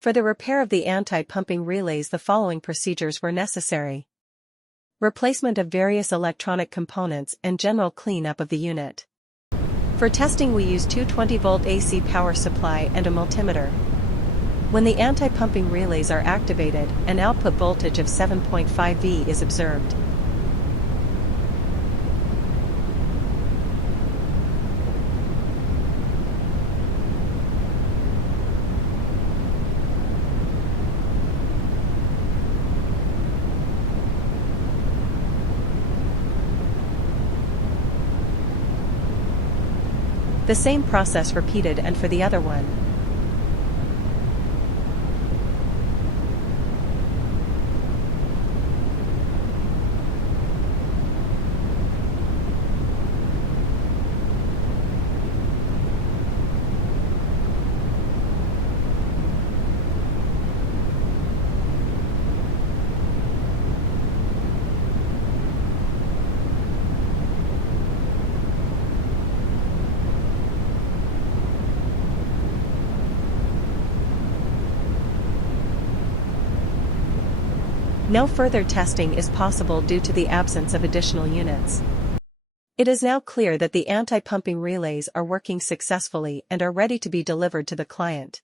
For the repair of the anti-pumping relays, the following procedures were necessary. Replacement of various electronic components and general cleanup of the unit. For testing, we use two 20-volt AC power supply and a multimeter. When the anti-pumping relays are activated, an output voltage of 7.5 V is observed. The same process repeated and for the other one. No further testing is possible due to the absence of additional units. It is now clear that the anti-pumping relays are working successfully and are ready to be delivered to the client.